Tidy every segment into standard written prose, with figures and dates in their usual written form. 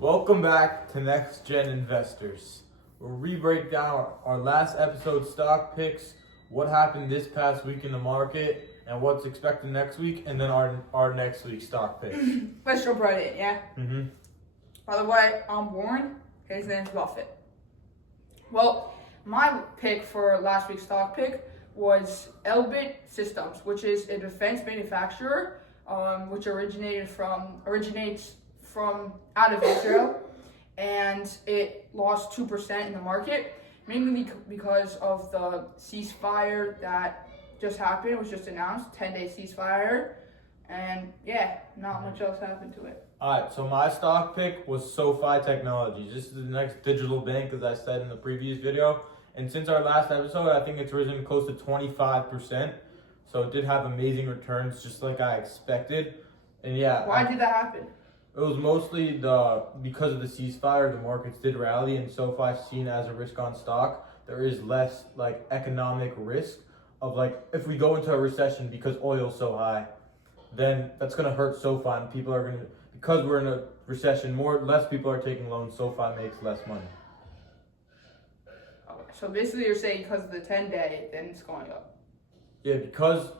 Welcome back to Next Gen Investors, where we break down our last episode stock picks, what happened this past week in the market, and what's expected next week, and then our next week's stock picks. Let's jump right in, yeah? Mm-hmm. By the way, I'm Warren. His name's Buffett. Well, my pick for last week's stock pick was Elbit Systems, which is a defense manufacturer, which originates from out of Israel, and it lost 2% in the market, mainly because of the ceasefire that just happened. It was just announced, 10-day ceasefire, and yeah, not much else happened to it. Alright, so my stock pick was SoFi Technologies. This is the next digital bank, as I said in the previous video. And since our last episode, I think it's risen close to 25%. So it did have amazing returns, just like I expected. And yeah. Why did that happen? It was mostly because of the ceasefire, the markets did rally, and SoFi is seen as a risk-on stock. There is less economic risk of if we go into a recession because oil's so high, then that's gonna hurt SoFi, and people are gonna, because we're in a recession, less people are taking loans. SoFi makes less money. So basically, you're saying because of the 10-day, then it's going up. Yeah, because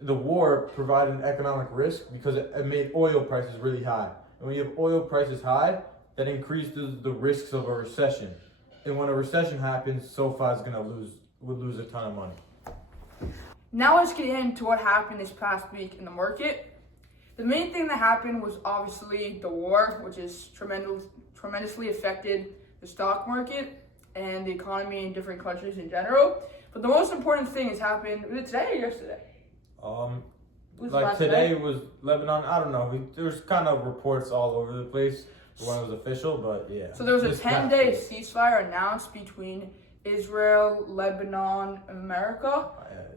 the war provided an economic risk because it made oil prices really high. And when you have oil prices high, that increases the risks of a recession. And when a recession happens, SoFi is would lose a ton of money. Now let's get into what happened this past week in the market. The main thing that happened was obviously the war, which has tremendously affected the stock market and the economy in different countries in general. But the most important thing has happened, was it today or yesterday? Today was Lebanon. I don't know. There's kind of reports all over the place when it was official, but yeah. So there was a 10-day ceasefire announced between Israel, Lebanon, and America.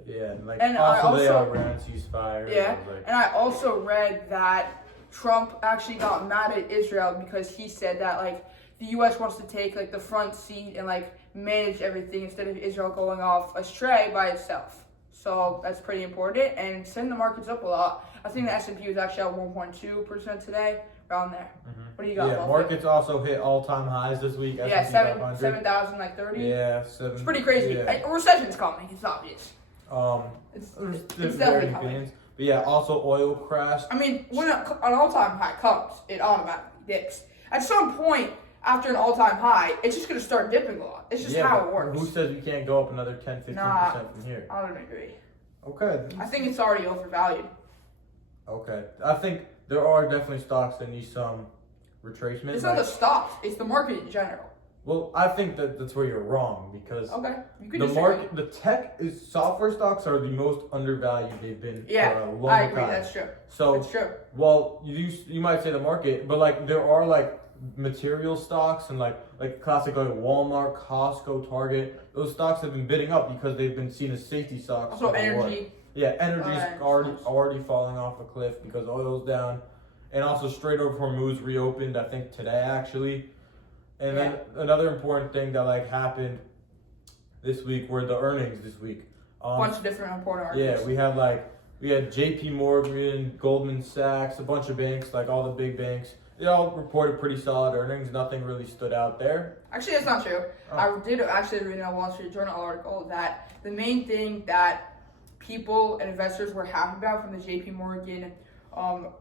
And also the Iran ceasefire. Yeah, and I also read that Trump actually got mad at Israel because he said that the U.S. wants to take the front seat and manage everything instead of Israel going off astray by itself. So that's pretty important, and send the markets up a lot. I think the S&P was actually at 1.2% today, around there. Mm-hmm. What do you got? Yeah, markets also hit all-time highs this week. Yeah, 7,030. Yeah, it's pretty crazy. Yeah. A recession's coming. It's obvious. It's definitely coming. But yeah, also oil crashed. I mean, when an all-time high comes, it automatically dips. At some point, after an all-time high, it's just going to start dipping a lot. It's just how it works. Who says we can't go up another 10-15% from here? I don't agree. Okay. I think it's already overvalued. Okay. I think there are definitely stocks that need some retracement. It's not the stocks. It's the market in general. Well, I think that's where you're wrong because the tech software stocks are the most undervalued they've been for a long time. I agree. That's true. So that's true. Well, you might say the market, but there are material stocks and classic Walmart, Costco, Target. Those stocks have been bidding up because they've been seen as safety stocks. Also energy. Yeah, energy's already falling off a cliff because oil's down, and also Strait of Hormuz reopened. I think today actually. And then another important thing that happened this week were the earnings this week. Bunch of different important articles. Yeah, we had J.P. Morgan, Goldman Sachs, a bunch of banks, all the big banks. They all reported pretty solid earnings. Nothing really stood out there. Actually, that's not true. Oh. I did actually read in a Wall Street Journal article that the main thing that people and investors were happy about from the J.P. Morgan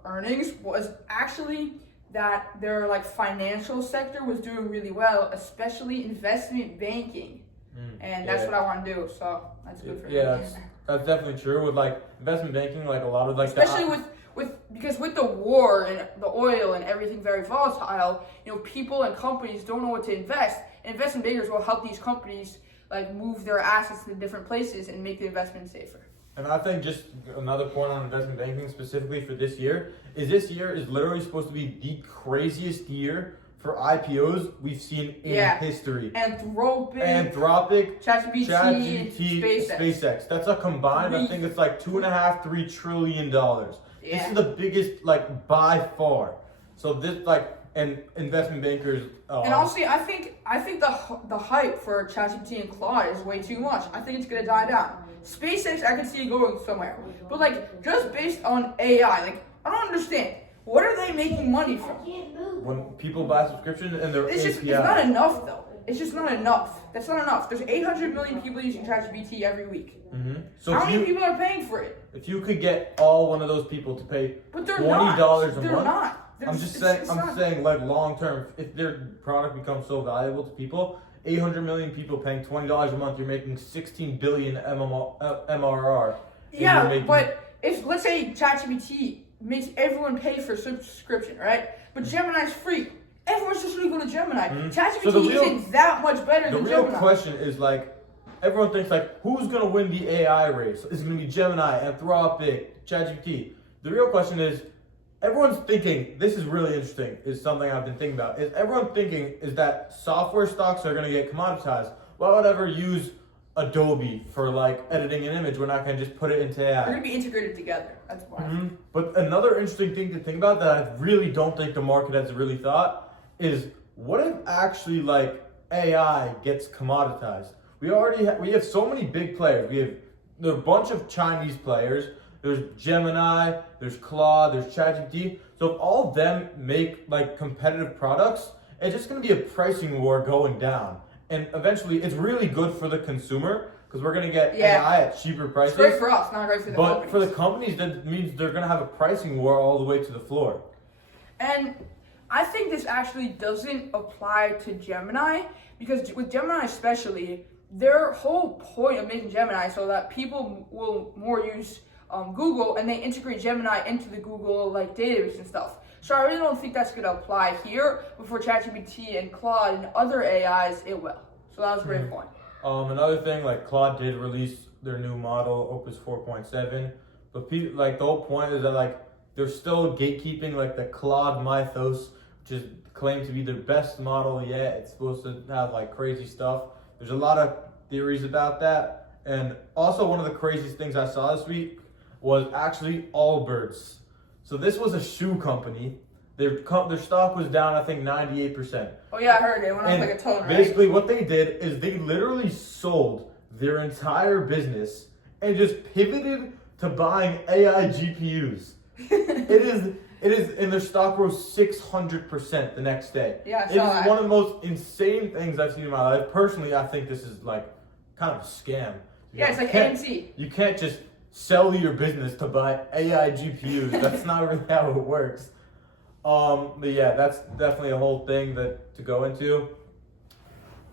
earnings was actually that their financial sector was doing really well, especially investment banking, and that's what I want to do. So that's good for me. Yeah, that's definitely true. With investment banking, a lot of especially because with the war and the oil and everything very volatile, people and companies don't know what to invest. And investment bankers will help these companies move their assets to different places and make the investment safer. And I think just another point on investment banking specifically for this year is literally supposed to be the craziest year for IPOs we've seen in history. Anthropic, ChatGPT, SpaceX. That's a combined, I think it's $2.5-3 trillion. Yeah. This is the biggest, by far. So this, and investment bankers. And honestly, I think the hype for ChatGPT and Claude is way too much. I think it's gonna die down. SpaceX, I can see it going somewhere, but just based on AI, I don't understand. What are they making money from? When people buy subscription and their It's API. not enough though. It's just not enough. That's not enough. There's 800 million people using ChatGPT every week. So How if many you, people are paying for it? if you could get all one of those people to pay But they're $20 not. a They're month, not. I'm just saying. I'm saying like long term, if their product becomes so valuable to people, 800 million people paying $20 a month, you're making 16 billion MRR. And Yeah, you're making- but if let's say ChatGPT makes everyone pay for subscription, right? But Gemini's free. Everyone's just gonna go to Gemini. ChatGPT So the real- isn't that much better The than real Gemini. question is like, everyone thinks like, who's gonna win the AI race? Is it gonna be Gemini, Anthropic, ChatGPT? The real question is, everyone's thinking, this is really interesting, is something I've been thinking about, is everyone thinking is that software stocks are gonna get commoditized? Why would I ever use Adobe for like editing an image when I can just put it into AI? They're gonna be integrated together. That's why. But another interesting thing to think about that I really don't think the market has really thought is, what if actually like AI gets commoditized? We have so many big players. There are a bunch of Chinese players. There's Gemini, there's Claude, there's ChatGPT. So if all of them make like competitive products, it's just gonna be a pricing war going down. And eventually it's really good for the consumer because we're gonna get AI at cheaper prices. It's great for us, not great for the But companies. for the companies, that means they're gonna have a pricing war all the way to the floor. And I think this actually doesn't apply to Gemini because with Gemini especially, their whole point of making Gemini so that people will more use Google and they integrate Gemini into the Google like database and stuff. So I really don't think that's gonna apply here, but for ChatGPT and Claude and other AIs, it will. So that was a great point. Another thing, like Claude did release their new model, Opus 4.7, but people, like the whole point is that like they're still gatekeeping like the Claude Mythos, which is claimed to be their best model yet. It's supposed to have like crazy stuff. There's a lot of theories about that, and also one of the craziest things I saw this week was actually Allbirds. So this was a shoe company. Their stock was down, I think 98%. Oh yeah, I heard it went up And like a ton, right? basically what they did is they literally sold their entire business and just pivoted to buying AI GPUs. It is, and their stock rose 600% the next day. Yeah, I It saw is that. one of the most insane things I've seen in my life. Personally, I think this is like kind of a scam. Yeah, it's like can't- AMC. You can't just sell your business to buy AI GPUs. That's not really how it works. But yeah, that's definitely a whole thing to go into.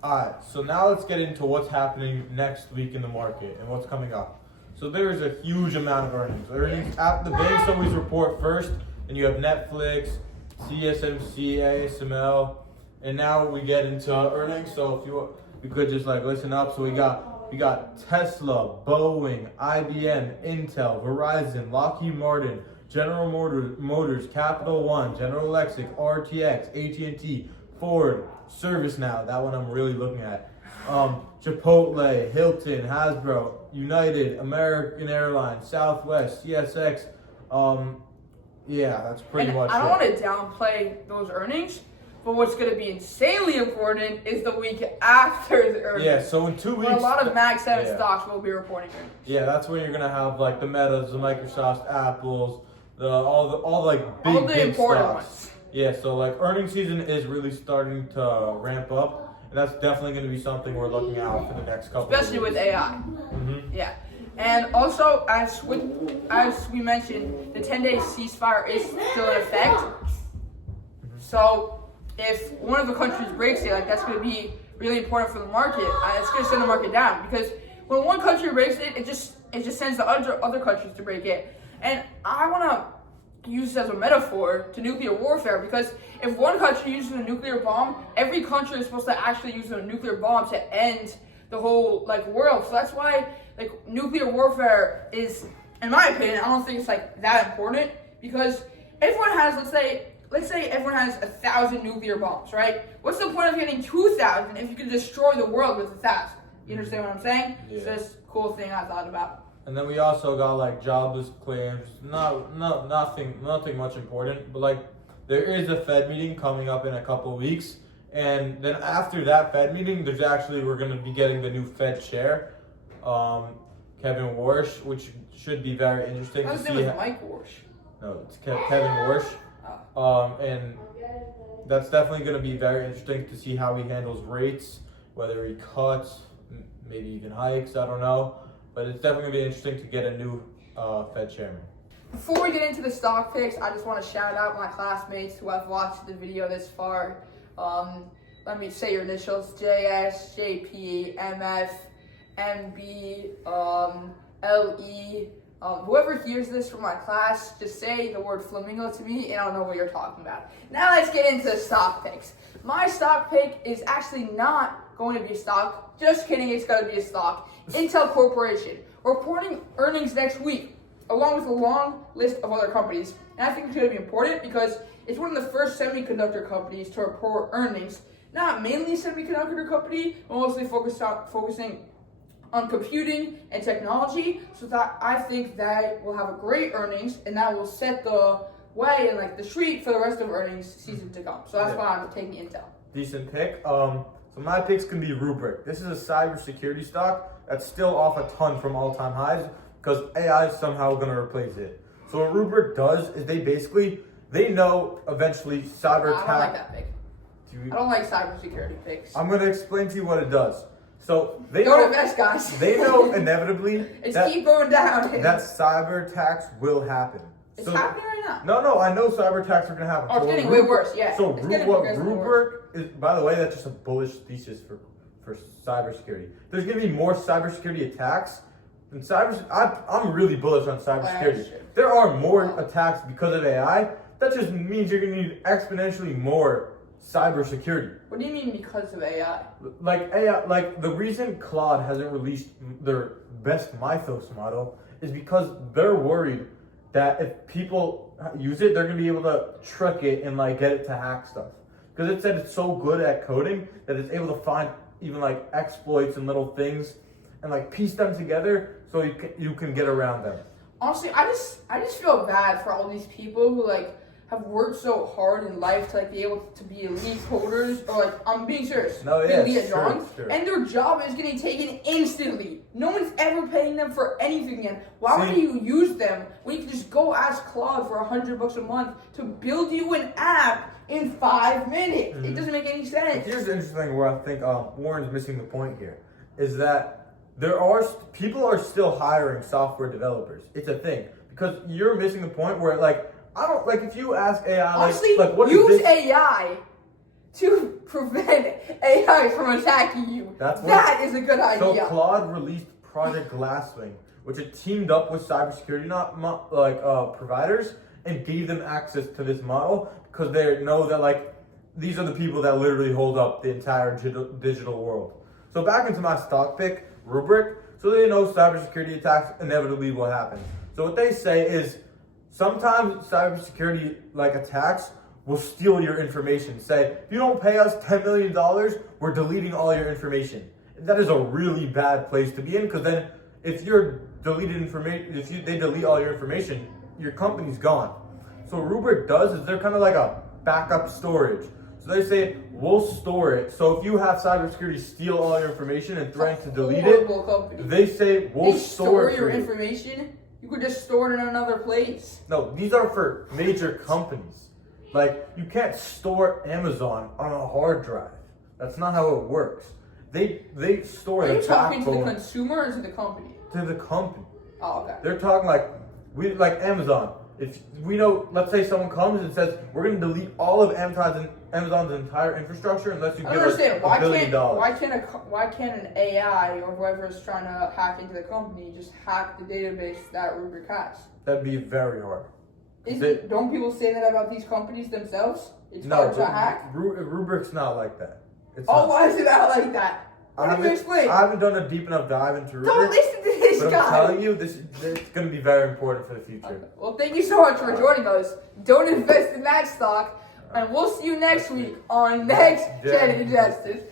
Alright, so now let's get into what's happening next week in the market and what's coming up. So there's a huge amount of earnings. The banks always report first, and you have Netflix, CSMC, ASML, and now we get into earnings. So if you could just like listen up. So we got Tesla, Boeing, IBM, Intel, Verizon, Lockheed Martin, General Motors, Capital One, General Electric, RTX, AT&T, Ford, ServiceNow. That one I'm really looking at. Chipotle, Hilton, Hasbro, United, American Airlines, Southwest, CSX. Yeah, that's pretty And much I don't it. want to downplay those earnings, but what's going to be insanely important is the week after the earnings. Yeah, so in 2 weeks. Where a lot of Mag 7 yeah. stocks will be reporting earnings. Yeah, that's when you're gonna have like the Metas, the Microsofts, Apples, all like big All the important stocks. ones. Yeah, so like earnings season is really starting to ramp up, and that's definitely gonna be something we're looking out for the next couple. Especially of with weeks. AI. Mhm. Yeah. And also, as we mentioned, the 10-day ceasefire is still in effect. So if one of the countries breaks it, like that's going to be really important for the market. It's going to send the market down because when one country breaks it, it just sends the other countries to break it. And I want to use this as a metaphor to nuclear warfare because if one country uses a nuclear bomb, every country is supposed to actually use a nuclear bomb to end the whole like world. So that's why like nuclear warfare is, in my opinion, I don't think it's like that important because everyone has, let's say everyone has 1,000 nuclear bombs, right? What's the point of getting 2,000 if you can destroy the world with 1,000? You understand what I'm saying? Yeah. So that's a cool thing I thought about. And then we also got like jobless claims. Nothing much important, but like there is a Fed meeting coming up in a couple of weeks, and then after that Fed meeting, we're going to be getting the new Fed chair, Kevin Warsh, which should be very interesting That to was see. name was Mike Warsh. No, it's Kevin Warsh. And that's definitely going to be very interesting to see how he handles rates, whether he cuts, maybe even hikes, I don't know. But it's definitely going to be interesting to get a new Fed chairman. Before we get into the stock picks, I just want to shout out my classmates who have watched the video this far. Let me say your initials: JS, JP, MF, MB, LE. Whoever hears this from my class, just say the word flamingo to me and I'll know what you're talking about. Now let's get into the stock picks. My stock pick is actually not going to be a stock. Just kidding, it's going to be a stock. Intel Corporation, reporting earnings next week, along with a long list of other companies. And I think it's going to be important because it's one of the first semiconductor companies to report earnings. Not mainly a semiconductor company, but mostly focusing on computing and technology. So that I think that will have a great earnings, and that will set the way and like the street for the rest of earnings season to come. So that's why I'm taking Intel. Decent pick. So my picks can be Rubrik. This is a cybersecurity stock that's still off a ton from all-time highs because AI is somehow going to replace it. So what Rubrik does is they know eventually cyber I attack. don't like that pick. I don't like cybersecurity picks. I'm going to explain to you what it does. So they Don't know, invest, guys. they know inevitably It's keep going down. that cyber attacks will happen. It's So- happening right now. No, I know cyber attacks are going to happen. Oh, it's So getting what way worse. Yeah. So It's getting what progressively worse. Rubrik is, by the way, that's just a bullish thesis for cybersecurity. There's going to be more cybersecurity attacks. And I'm really bullish on cybersecurity. shit. There are more attacks because of AI. That just means you're going to need exponentially more cybersecurity. What do you mean because of AI? Like AI, like the reason Claude hasn't released their best Mythos model is because they're worried that if people use it, they're gonna be able to trick it and like get it to hack stuff. Because it said it's so good at coding that it's able to find even like exploits and little things and like piece them together so you can get around them. Honestly, I just feel bad for all these people who like have worked so hard in life to like be able to be elite coders, or like I'm being serious, No, be yeah, elite at sure, drawing, sure. and their job is getting taken instantly. No one's ever paying them for anything again. Why would you use them when you can just go ask Claude for $100 a month to build you an app in 5 minutes? It doesn't make any sense. Here's the interesting thing where I think Warren's missing the point here, is that people are still hiring software developers. It's a thing. Because you're missing the point where like, I don't, like if you ask AI, Honestly, like what use is this? AI to prevent AI from attacking you. That is a good idea. So Claude released Project Glasswing, which it teamed up with cybersecurity providers and gave them access to this model because they know that like these are the people that literally hold up the entire digital world. So back into my stock pick, Rubrik. So they know cybersecurity attacks inevitably will happen. So what they say is sometimes cybersecurity like attacks will steal your information. Say, if you don't pay us $10 million, we're deleting all your information. That is a really bad place to be in because then if you're deleted information, they delete all your information, your company's gone. So what Rubrik does is they're kind of like a backup storage. So they say, we'll store it. So if you have cybersecurity steal all your information and threaten to delete it, company. they say, we'll They store it your for you. information. You could just store it in another place. No, these are for major companies. Like, you can't store Amazon on a hard drive. That's not how it works. They store Are the you talking to the backbone consumer or to the company? to the company. Oh, okay. They're talking like Amazon. If we know, let's say someone comes and says, we're going to delete all of Amazon's entire infrastructure unless you I give don't us understand. $1 billion. Why can't an AI or whoever is trying to hack into the company just hack the database that Rubrik has? That'd be very hard. Don't people say that about these companies themselves? It's No, hard to but hack. Rubrik's not like that. It's Oh, not. why is it not like that? What do you explain? I haven't done a deep enough dive into Rubrik. Don't listen to this But guy. I'm telling you, it's going to be very important for the future. Well, thank you so much for joining us. Don't invest in that stock, and we'll see you next week on Next Gen Injustice.